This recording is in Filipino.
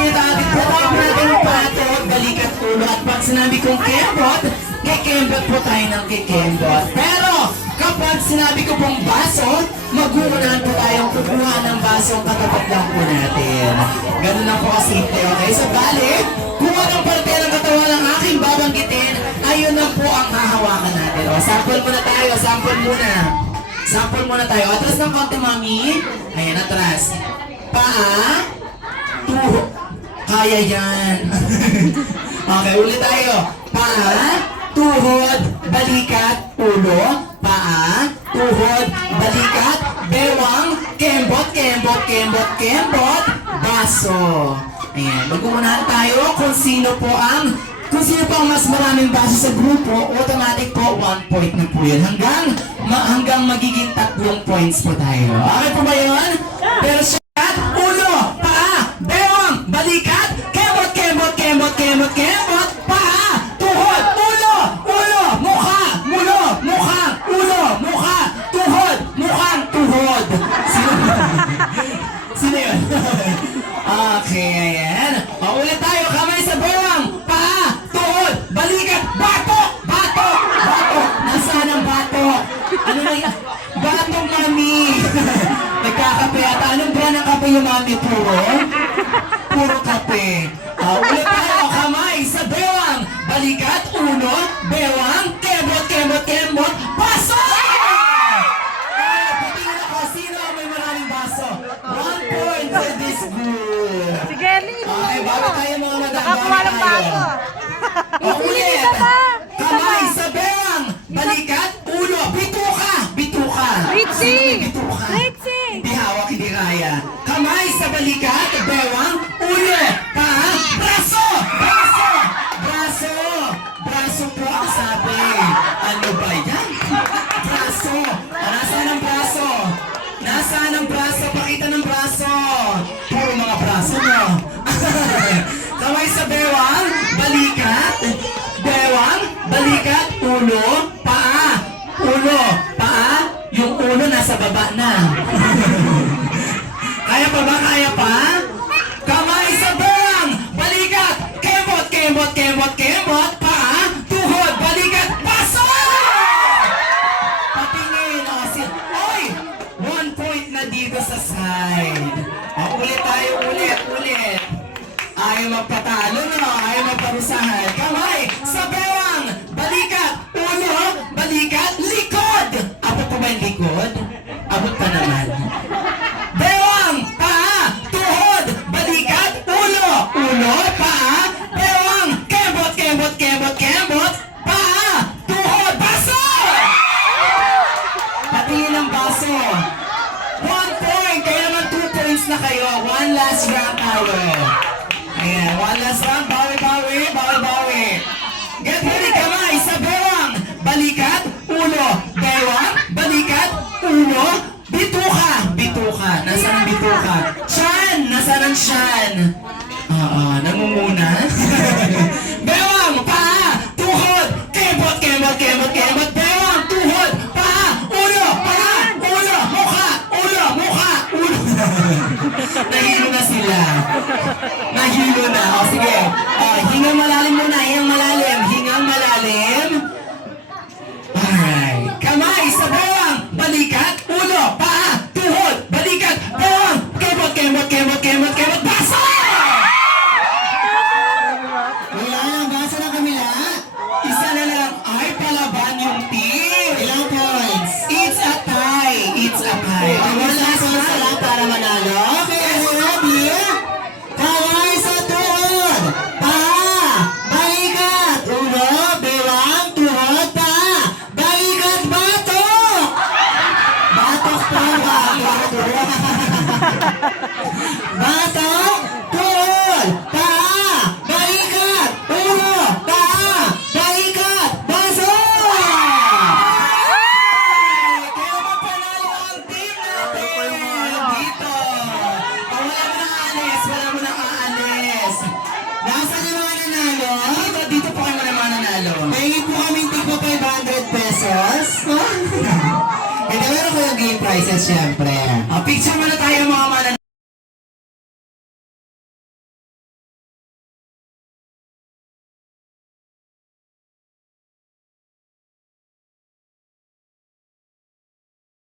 Tinatawag natin yung patot, balikat, ulo. At pag sinabi kong kembot, kikembot po tayo ng kikembot. Pero kapag sinabi ko pong baso, mag-uunahan po tayong kukuha ng baso ang katapat lang po natin. Ganun lang po kasimple, okay? So bali, kung anong parte ng katawan ng aking babanggitin, ayun lang po ang hahawakan natin. O, sample muna tayo, sample muna. Sample muna tayo. Atras ng konti, mami. Ayan, atras. Paa, tuhod. Kaya yan. Okay, ulit tayo. Paa, tuhod, balikat, ulo. Paa, tuhod, balikat, bewang, kembot, kembot, kembot, kembot, baso. Ayan, mag-uunahan tayo kung sino po ang mas maraming baso sa grupo, automatic po 1 point na po yun. Hanggang magiging 3 points po tayo. Okay po ba yun? Pero siya, ulo, paa, bewang, balikat, kembot, kembot, kembot, kembot, kembot, paa, tuhod, ulo, ulo, mukha, mulo, mukha, ulo, mukha, tuhod, mukhang tuhod. Sino yun? Okay, ayan. Ulit tayo, kamay sa bewang, paa, tuhod, balikat, batok, batok, batok. Nasaan ang batok? Ano na yan? Batok, mami. Nagkakape ata. Anong brand ng kape yung mami? Puro kape. Ulit tayo, kamay sa bewang, balikat, ulo, bewang, kembot, kembot, kembot, baso! Patingin ako, sino ang may maraming baso? 1 point for this group. Sige, Lino. Okay, bago tayo mga madam. Nakakuha ng baso. Ulit. Kamay sa bewang, balikat, ulo, bituka, bituka. Ritzy! Bituka. Ritzy! Hindi hawak, hindi kaya. Kamay sa balikat, bewang, ulo, paa, braso! Braso! Braso! Braso po ang sabi. Ano ba yan? Braso! Nasaan ang braso? Nasaan ang braso? Pakita ng braso. Puro mga braso mo. Kamay sa bewang, balikat, bewang, balikat, ulo, paa, ulo, paa, yung ulo nasa baba na. Kaya pa ba? Kaya pa? Kamay sa bewang, balikat, kembot, kembot, kembot, kembot, paa, tuhod, balikat, baso! Patingin, oy! 1 point na dito sa side. Ulit tayo, ulit. Ayaw magpatalo, no? Ayaw magparusahan. Kamay sa bewang, balikat, ulo, balikat, likod! Abot pa ba yung likod? Abot pa naman. Bewang, paa, tuhod, balikat, ulo, ulo, paa, bewang, kembot, kembot, kembot, kembot, paa, tuhod, baso! Patingin ang baso. 1 point, kaya naman 2 points na kayo. 1 last round tayo. Ayan, 1 last round, bawi-bawi, bawi-bawi. Get ready, kamay sa bewang, balikat, ulo, bewang, balikat, ulo, bituka, bituka. Nasaan ang bituka? Tiyan! Nasaan ang tiyan? Nangunguna. Bewang, paa, tuhod, kembot, kembot, kembot, kembot, bewang, tuhod, paa, ulo, mukha, ulo, mukha, ulo. Nahilo na sila. Nahilo na. O sige. Hingang malalim muna, hingang malalim. Hingang malalim. Alright. Kamay sa bewang, balikat, ulo, paa, tuhod, balikat, bewang, kembot, kembot, kembot, kembot, kembot, baso! Wala nang baso na kamila. Isa na lang. Ay, palaban yung team. Ilang points? It's a tie. It's a tie. One last one sa lang para manalo. Okay, ready? Kamay sa tuhod, paa, balikat, ulo, bewang, tuhod, paa, balikat, batok! Batok pa ba? Batok, tuhod, paa, balikat, ulo, paa, balikat, baso! Kaya magpanalo ang team natin dito. Wala mo nang aalis. Nasaan yung mga nanalo? Dito po kayo mga nanalo. May po kami tigpo 500 pesos. Kaya meron ko yung game prizes syempre. Picture muna tayo